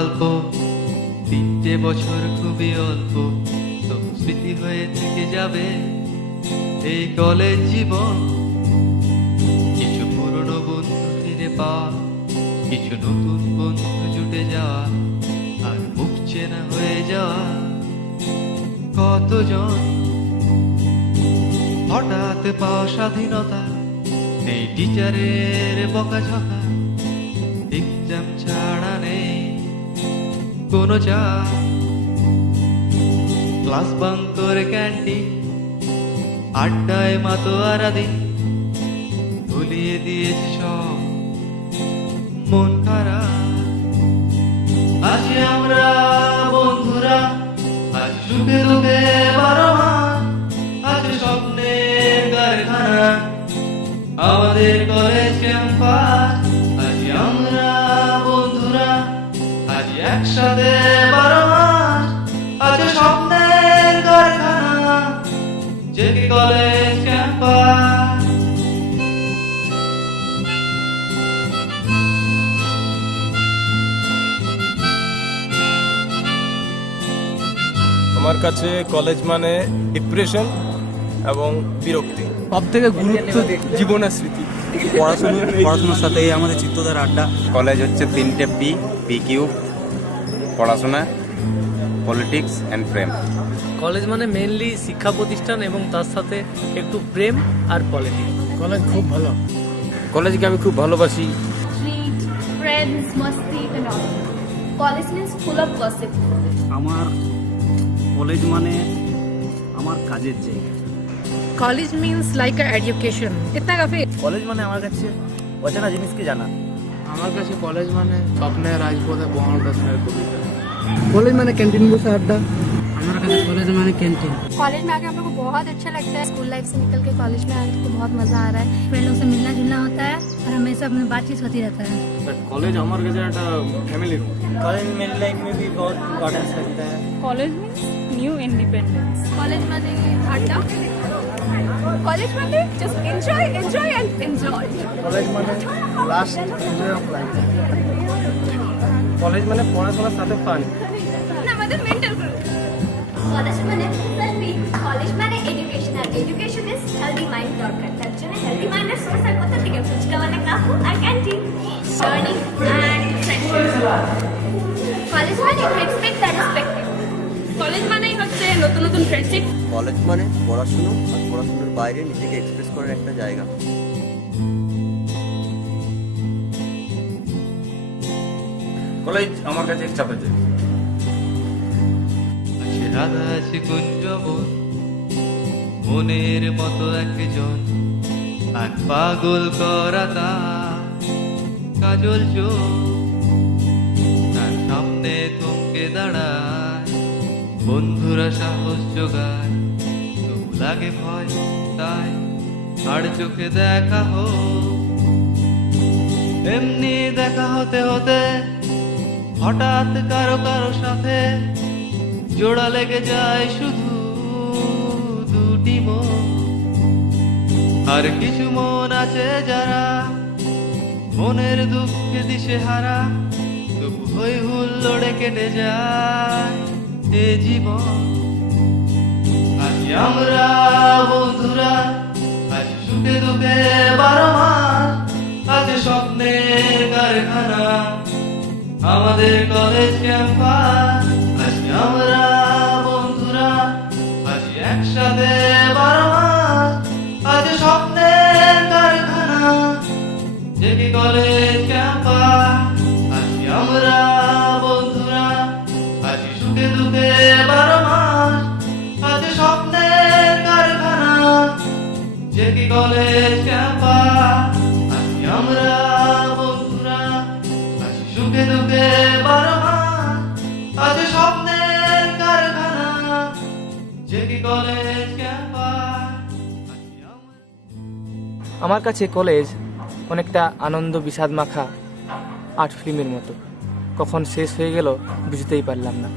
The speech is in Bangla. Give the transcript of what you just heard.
অল্প, 3টে বছর খুবই অল্প, তো স্মৃতি হয়ে থেকে যাবে এই কলেজ জীবন। কিছু পুরনো বন্ধু ফিরে পাওয়া, কিছু নতুন বন্ধু জুটে যাওয়া, আর মুখ চেনা হয়ে যাওয়া কতজন। হঠাৎ পাওয়া স্বাধীনতা, এই টিচারের বকাঝকা, এক্সাম ছাড়া নেই কোনো চাপ। ক্লাস বাঙ্ক করে ক্যান্টিন, আড্ডায় মাতোয়ারা দিন, ভুলিয়ে দিয়েছে সব মন খারাপ। আজ আমরা বন্ধুরা, আজ সুখে দুঃখে বারো মাস, আজ স্বপ্নের কারখানা আমাদের কলেজ ক্যাম্পাস। আজ আমরা বন্ধুরা, আজ একসাথে বারো মাস, আজ স্বপ্নের কারখানা জেকে কলেজ ক্যাম্পাস। আমার কাছে কলেজ মানে ডিপ্রেশন এবং বিরক্তি। সব থেকে গুরুত্ব জীবনের স্মৃতি, পড়াশোনার সাথে আমাদের চিত্তদার আড্ডা। কলেজ হচ্ছে 3টে পি কিউ: পড়াশোনা, পলিটিক্স অ্যান্ড প্রেম। কলেজ মানে মেইনলি শিক্ষা প্রতিষ্ঠান এবং তার সাথে একটু প্রেম আর পলিটিক্স। কলেজ খুব ভালো, কলেজকে আমি খুব ভালোবাসি। Street, friends, masti and all. College means full of gossip. আমার কলেজ মানে আমার কাজের জায়গা। College means like a education. इतना काफी। কলেজ মানে আমার কাছে অজানা জিনিসকে জানা। আমার কাছে কলেজ মানে স্বপ্নের রাজপথে বহন রচনার কবিতা। कॉलेज मैंने कैंटीन में से अड्डा। আমার কাছে कॉलेज মানে ক্যান্টিন। कॉलेज में आके हम लोग को बहुत अच्छा लगता है। स्कूल लाइफ से निकल के कॉलेज में आके तो बहुत मजा आ रहा है। फ्रेंड लोग से मिलना जुलना होता है और हमेशा अपनी बातचीत होती रहता है। কলেজ আমার কাছে একটা ফ্যামিলি রুম। कॉलेज में मेरी लाइफ में भी बहुत इम्पोर्टेंस लगता है। College means new independence. College माने अड्डा, कॉलेज माने just enjoy and enjoy। College মানে last enjoy of life. College মানে পড়াশোনার সাথে ফান। না আমাদের মেন্টাল গ্রোথ। কলেজ মানে সেলফি, কলেজ মানে এডুকেশন, আর এডুকেশন ইজ হেলদি মাইন্ড দরকার। তার জন্য হেলদি মাইন্ডের সোর্স আর কোথা থেকে? ফুচকা মানে কাকু আর canteen. Learning and friendship. College মানে রেসপেক্ট আর রেসপেক্টেড। कॉलेज मानेই হচ্ছে নতুন নতুন ফ্রেন্ডশিপ। কলেজ মানে পড়াশুনো আর পড়াশোনার বাইরে নিজেকে এক্সপ্রেস করার একটা জায়গা। কলেজ আমার কাছে এক চাপে যায়। আছে রাধা, আছে কুঞ্জবন, মনের মতো একজন, আর পাগল করা তার কাজল চোখ। তার সামনে থমকে দাঁড়ায়, বন্ধুরা সাহস জোগায়, তবু লাগে ভয়, তাই আর চোখে দেখা হোক। এমনি দেখা হতে হতে হঠাৎ কারো কারো সাথে জোড়া লেগে যায় শুধু দুটি মন। আর কিছু মন আছে যারা মনের দুঃখে দিশেহারা, তবু হই হুল্লোড়ে কেটে যায় এ জীবন। আজ আমরা বন্ধুরা, আজ সুখে দুঃখে বারো মাস, আজ স্বপ্নের কারখানা আমাদের কলেজ ক্যাম্পাস। আজ আমরা বন্ধুরা, আজ একসাথে বারো মাস, আজ স্বপ্নের কারখানা জেকে কলেজ ক্যাম্পাস। আজ আমরা বন্ধুরা, আজ সুখে দুঃখে বারো মাস, আজ স্বপ্নের কারখানা জেকে কলেজ ক্যাম্পাস। আজ আমরা বন্ধুরা, আজ সুখে দুঃখে বারো মাস, আজ স্বপ্নের কারখানা জেকে কলেজ ক্যাম্পাস। আমার কাছে কলেজ অনেকটা আনন্দ বিষাদ মাখা আর্ট ফিল্মের মতো। কখন শেষ হয়ে গেল বুঝতেই পারলাম না।